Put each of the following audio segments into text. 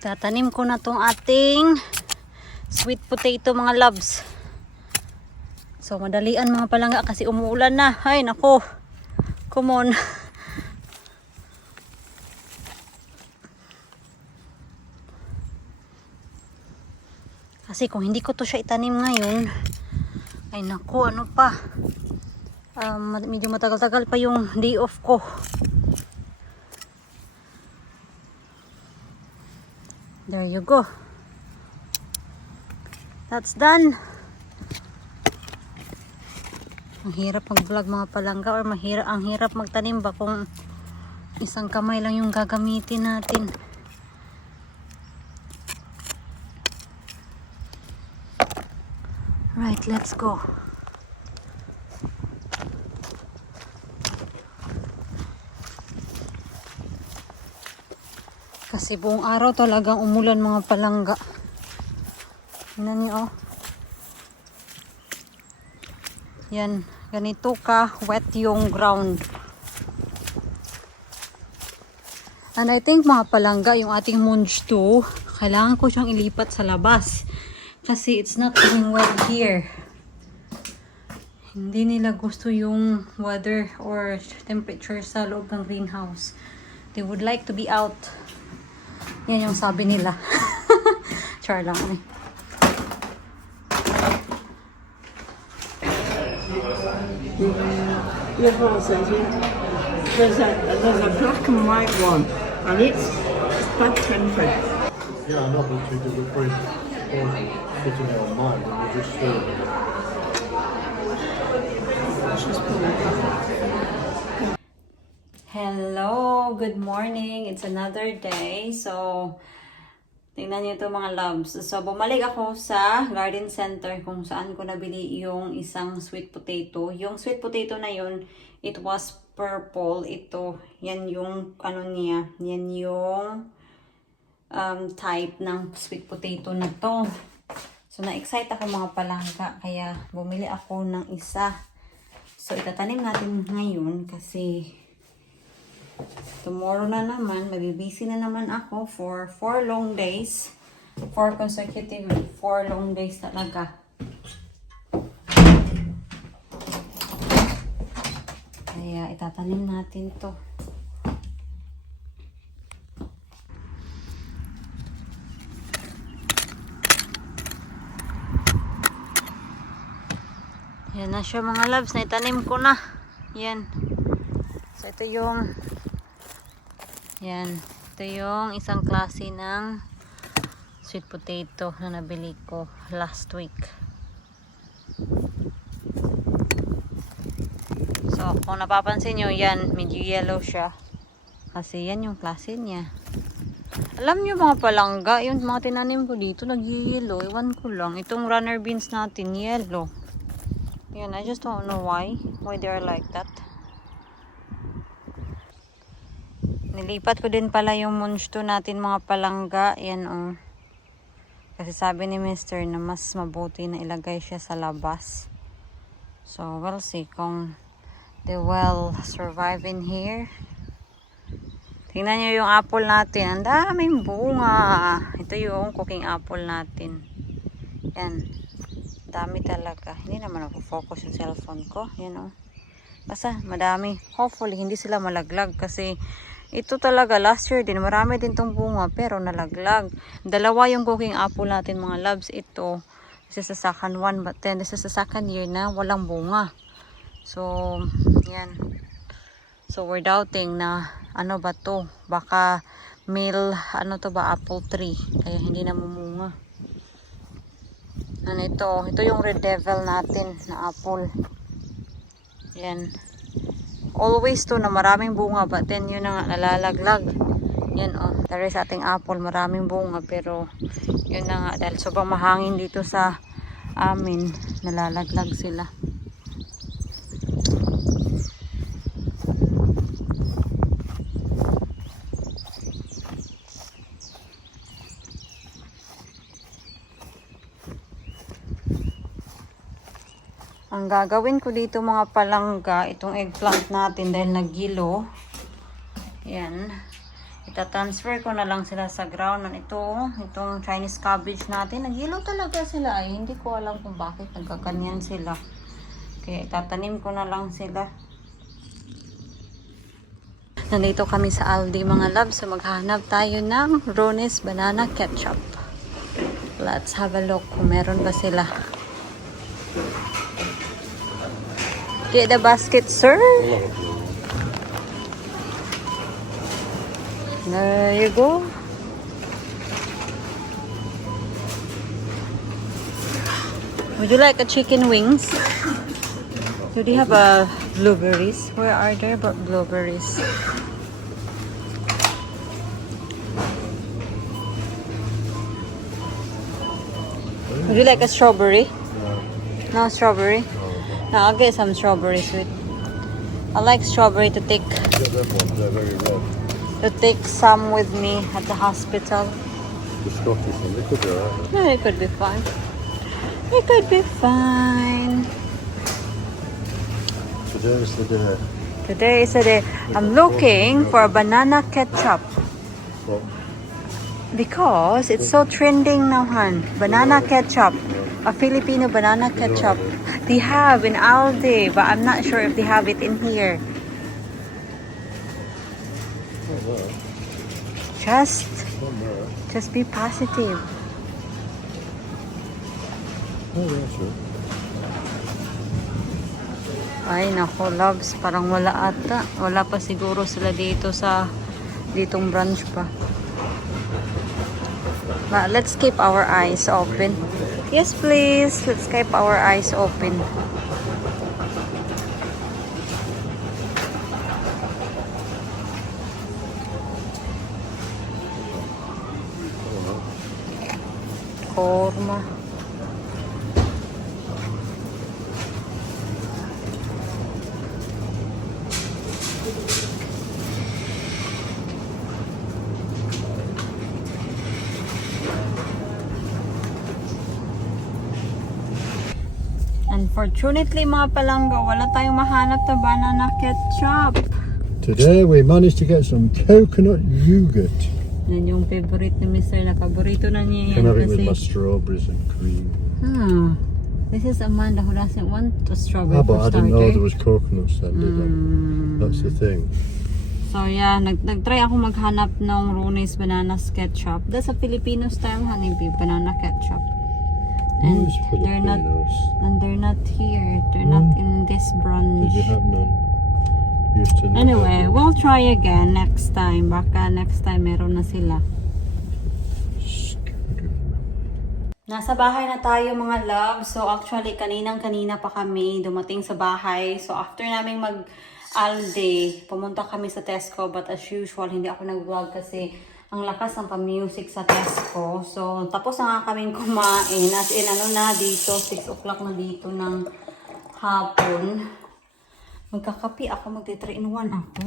Tatanim ko na tong ating sweet potato mga loves. So madalian mga palangga kasi umuulan na. Ay nako. Come on. Kasi kung hindi ko to siya itanim ngayon, ay nako, ano pa. Medyo matagal-tagal pa yung day off ko. There you go. That's done. Ang hirap mag-vlog mga palangga or ang hirap magtanim ba kung isang kamay lang yung gagamitin natin. Right, let's go. Kasi buong araw talagang umulan mga palangga. Tingnan niyo oh. Yan, ganito ka wet yung ground. And I think mga palangga, yung ating munch 2, kailangan ko siyang ilipat sa labas. Kasi it's not doing well here. Hindi nila gusto yung weather or temperature sa loob ng greenhouse. They would like to be out. Yan yung sabi nila. Char lang eh. There's a black and white one, and it's bad tempered. Yeah, I know, but you did the print or putting it on mine, and you just Hello, good morning. It's another day. So, tingnan niyo ito mga loves. So, bumalik ako sa garden center kung saan ko nabili yung isang sweet potato. Yung sweet potato na yun, it was purple. Ito, yan yung ano niya, yan yung type ng sweet potato na to. So, na-excite ako mga palangga, kaya bumili ako ng isa. So, itatanim natin ngayon kasi tomorrow na naman, mabibisi na naman ako for 4 long days. 4 consecutive, 4 long days talaga. Kaya itatanim natin to. Yan na siya mga loves, na itanim ko na. Yan. So ito yung ito yung isang klase ng sweet potato na nabili ko last week. So kung napapansin nyo, yan, medyo yellow siya. Kasi yan yung klase niya. Alam nyo mga palangga, yung mga tinanim ko dito, nag-yellow. Ewan ko lang. Itong runner beans natin, yellow. Yan, I just don't know why they are like that. Nilipat ko din pala yung munch 2 natin mga palangga. Yan oh. Kasi sabi ni Mr. na mas mabuti na ilagay siya sa labas. So we'll see kung they will survive in here. Tingnan nyo yung apple natin. Ang daming bunga. Ito yung cooking apple natin. Yan. Dami talaga. Hindi naman ako focus yung cellphone ko. Yan oh. Basta madami. Hopefully hindi sila malaglag kasi ito talaga last year din marami din tong bunga pero nalaglag. Dalawa yung cooking apple natin mga loves. Ito this is the second one, but then this is the second year na walang bunga. So yan. So we're doubting na ano ba to, baka male ano to ba, apple tree, kaya hindi na mumunga. Ano ito yung red devil natin na apple. Yan. Always to na maraming bunga, but then yun na nga, nalalaglag. Yan oh, there is ating apple, maraming bunga, pero yun na nga, dahil sobrang mahangin dito sa amin, nalalaglag sila. Ang gagawin ko dito mga palangga, itong eggplant natin dahil nagilo. Yan. Ita-transfer ko na lang sila sa ground. Itong Chinese cabbage natin. Nag-yellow talaga sila eh. Hindi ko alam kung bakit nagkakanyan sila. Kaya itatanim ko na lang sila. Nandito kami sa Aldi mga loves. So maghanap tayo ng Ronis Banana Ketchup. Let's have a look kung meron ba sila. Get the basket, sir. There you go. Would you like a chicken wings? Do they have blueberries? Where are there blueberries? Would you like a strawberry? No strawberry? No, I'll get some strawberry sweet. I like strawberry to take They're very red. some with me at the hospital. The Scottish one, they could be alright. No, it could be fine. It could be fine. Today is the day. Today is the day. I'm looking for a banana ketchup Well, because it's so trending now, Han. Banana ketchup. A Filipino banana ketchup. They have in Aldi, but I'm not sure if they have it in here. not there. Just Not there. be positive. Oh, yeah, sure. Ay, nako, loves. Parang wala ata. Wala pa siguro sila dito sa ditong branch pa. But let's keep our eyes open. Yes, please. Let's keep our eyes open. Korma. Unfortunately, mga palangga, wala tayong mahanap na banana ketchup. Today we managed to get some coconut yogurt. Yan yung favorite ni Mr. na paborito na niya Can yan have it with my kasi... strawberries and cream. This is Amanda who doesn't want a strawberry Ah, but for I didn't know starter. there was coconuts then, did I? That's the thing. So yeah, nag-try ako maghanap ng Ronis banana ketchup. That's a Filipino style honeybee banana ketchup. And Who's they're not Filipinos? here. They're not in this branch. Did you have none? Used to not Anyway, have none. we'll try again next time. Baka next time meron na sila. Nasa bahay na tayo mga love. So actually kanina pa kami dumating sa bahay. So after naming mag Aldi, pumunta kami sa Tesco, but as usual hindi ako nag-vlog kasi ang lakas ng pa-music sa Tesco. So tapos na nga kaming kumain. As in ano na dito, 6 o'clock na dito ng hapon. Magkakapi ako, magti-3-in-1 ako.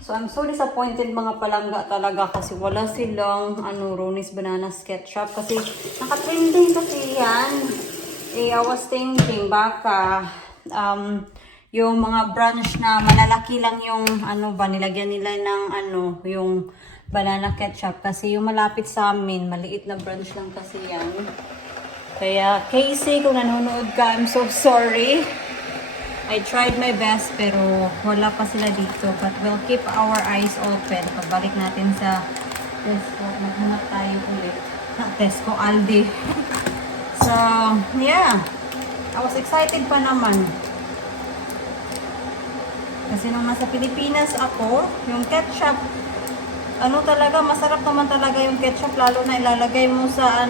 So I'm so disappointed mga palangga talaga kasi wala silang Ronis banana ketchup kasi naka-trending kasi yan. I was thinking baka yung mga branch na malalaki lang yung nilagyan nila ng yung banana ketchup kasi yung malapit sa amin maliit na branch lang kasi yan. Kaya Casey, kung nanonood ka, I'm so sorry. I tried my best pero wala pa sila dito. But we'll keep our eyes open. Pagbalik natin sa Tesco, maghanap tayo ulit. Tesco, Aldi. So, yeah. I was excited pa naman. Kasi nung nasa Pilipinas ako, yung ketchup, talaga, masarap naman talaga yung ketchup. Lalo na ilalagay mo sa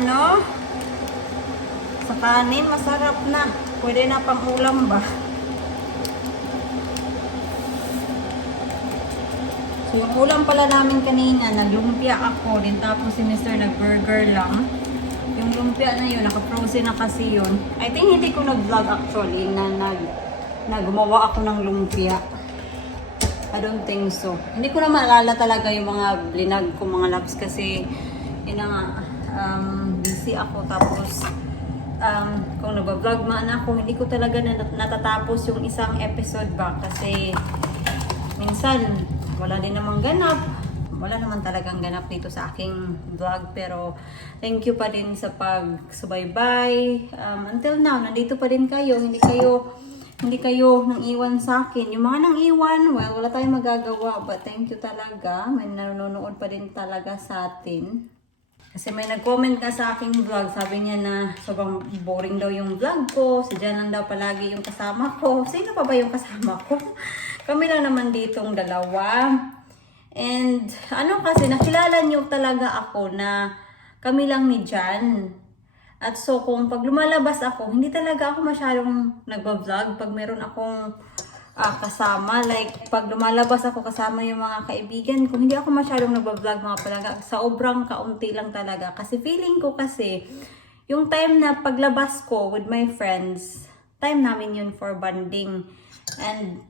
sa kanin, masarap na. Pwede na pang ulam ba? So, yung ulam pala namin kanina, naglumpia ako, din tapos si Mr. nag-burger lang. Yung lumpia na yun, naka-frozen na kasi yun. I think hindi ko nag-vlog actually na gumawa ako ng lumpia. I don't think so. Hindi ko na maalala talaga yung mga blinag ko mga loves kasi busy ako tapos kung nag-vlog man ako, hindi ko talaga natatapos yung isang episode ba kasi minsan wala din namang ganap. wala naman talagang ganap dito sa aking vlog. Pero thank you pa din sa pagsubaybay. Until now, nandito pa din kayo. Hindi kayo nang iwan sa akin. Yung mga nang iwan, well, wala tayong magagawa. But thank you talaga. May nanonood pa din talaga sa atin. Kasi may nag-comment ka sa aking vlog. Sabi niya na sobrang boring daw yung vlog ko. Si Jan lang daw palagi yung kasama ko. Sino pa ba yung kasama ko? Kami lang naman ditong dalawa. And ano kasi, nakilala niyo talaga ako na kami lang ni Jan. At so kung pag lumalabas ako, hindi talaga ako masyadong nagba-vlog. Pag meron akong kasama, like pag lumalabas ako kasama yung mga kaibigan ko, hindi ako masyadong nagba-vlog mga palaga. Sobrang kaunti lang talaga. Kasi feeling ko kasi, yung time na paglabas ko with my friends, time namin yun for bonding. And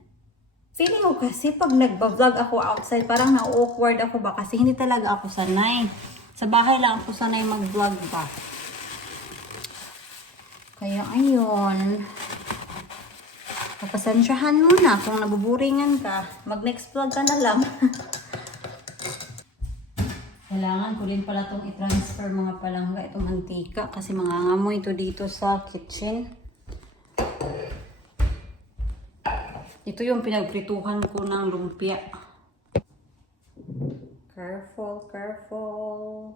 feeling ko kasi pag nagba-vlog ako outside, parang na-awkward ako ba? Kasi hindi talaga ako sanay. Sa bahay lang ako sanay mag-vlog ba. Kaya ayun. Pasensyahan mo na kung nabuburingan ka. Mag-next vlog ka na lang. Kailangan ko din pala itong i-transfer mga palangga, itong mantika. Kasi mangangamoy ito dito sa kitchen. Ito yung pinagprituhan ko ng lumpia. Careful, careful.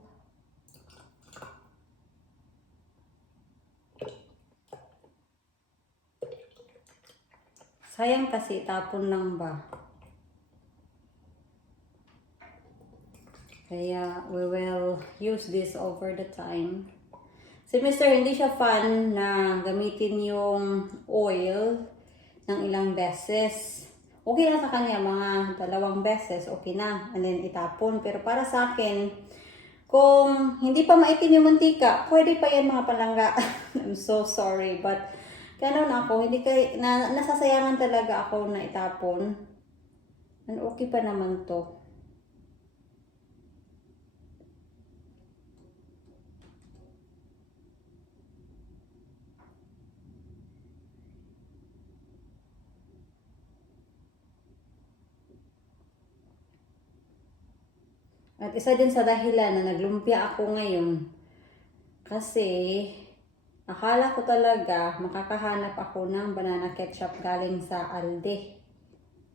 Sayang kasi tapon lang ba. Kaya we will use this over the time. Si Mr. hindi siya fan na gamitin yung oil ng ilang beses. Okay lang sa kanya, mga 2 beses, okay na. And then itapon. Pero para sa akin, kung hindi pa maitim yung mantika, pwede pa yan mga palangga. I'm so sorry, but ganun ako, nasasayangan talaga ako na itapon. And okay pa naman to. At isa din sa dahilan na naglumpia ako ngayon, kasi akala ko talaga makakahanap ako ng banana ketchup galing sa Aldi.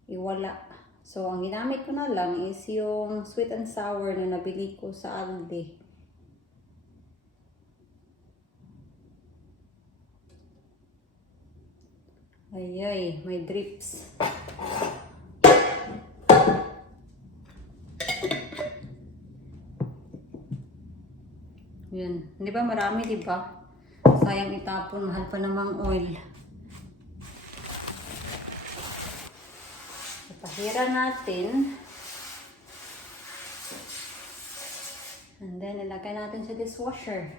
Iwala. So, ang ginamit ko na lang is yung sweet and sour na nabili ko sa Aldi. Ayay, may drips. Yan. Di ba marami, di ba? Sayang itapon, mahal pa namang oil. Ipahira natin. And then, ilagay natin sa dishwasher.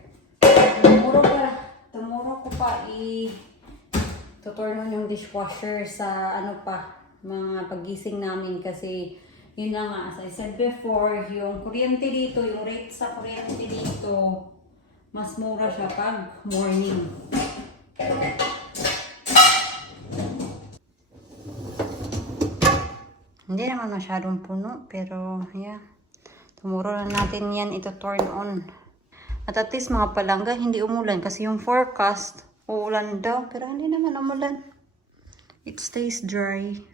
Tomorrow ko pa tuturn on yung dishwasher sa mga pagising namin kasi yun na nga, as I said before, yung kuryente dito, yung rate sa kuryente dito, mas mura siya pag morning. Hindi naman masyadong puno, pero yeah. Tomorrow na natin yan ito turn on. At least mga palangga, hindi umulan kasi yung forecast, uulan daw, pero hindi naman umulan. It stays dry.